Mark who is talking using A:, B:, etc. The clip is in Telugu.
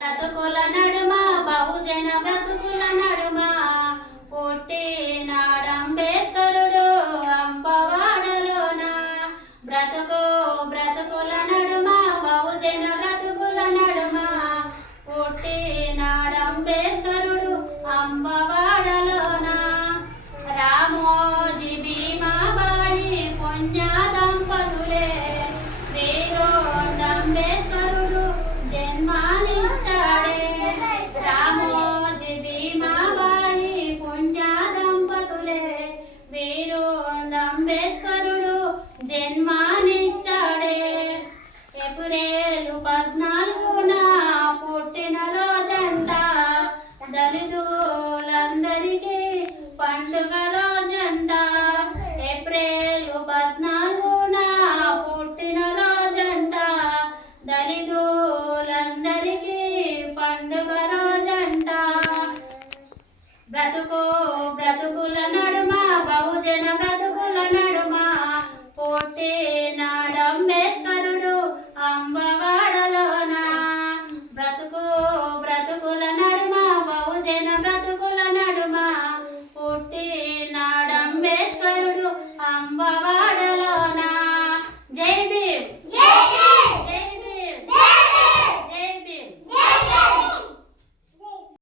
A: బ్రతుకుల నడుమ బహుజన బ్రతుకుల నడుమ. పుట్టినాడంబేద్కరుడు అంబవాడలోన. బ్రతుకు బ్రతుకుల నడుమ బహుజన బ్రతుకుల నడుమ. పుట్టినాడంబేద్కరుడు అంబవాడలోన. రామోజీ భీమాబాయి పుణ్యా అంబేద్కరుడు జన్మానిచ్చాడే. ఏప్రిల్ పద్నాలుగున పుట్టిన రోజంట దళితులందరికీ పండుగ రోజంట. ఏప్రిల్ పద్నాలుగున పుట్టిన రోజంట దళితులందరికీ పండుగ రోజంట. బ్రతుకు బ్రతుకుల నడుమ బహుజన